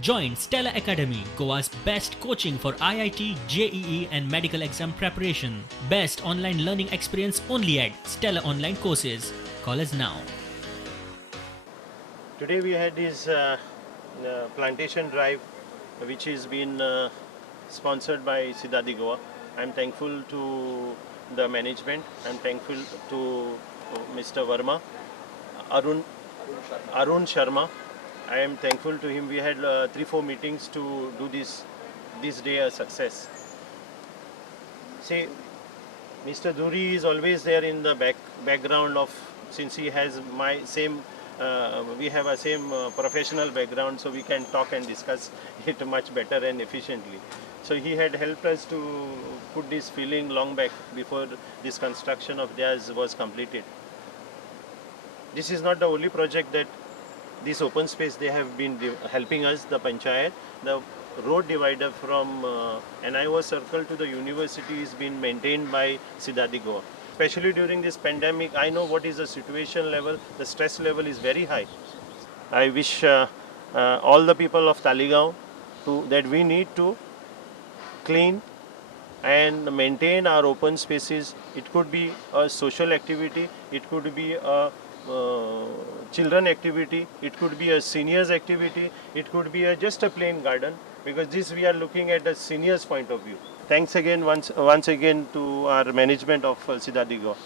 Join Stella Academy, Goa's best coaching for IIT, JEE and medical exam preparation. Best online learning experience only at Stella Online Courses. Call us now. Today we had this plantation drive which has been sponsored by CIDADE-De-Goa. I'm thankful to the management. I'm thankful to Mr. Verma, Arun Sharma. I am thankful to him. We had 3-4 meetings to do this day a success. See, Mr. Duri is always there in the background of, since he has my same, we have a same professional background, so we can talk and discuss it much better and efficiently. So he had helped us to put this feeling long back before this construction of theirs was completed. This is not the only project that this open space they have been helping us, the panchayat. The road divider from NIO Circle to the university is being maintained by CIDADE-De-Goa. Especially during this pandemic, I know what is the situation level, the stress level is very high. I wish all the people of Taleigao that we need to clean and maintain our open spaces. It could be a social activity, it could be a children activity, it could be a seniors activity, it could be just a plain garden, because this we are looking at a seniors point of view. Thanks again once again to our management of CIDADE-De-Goa.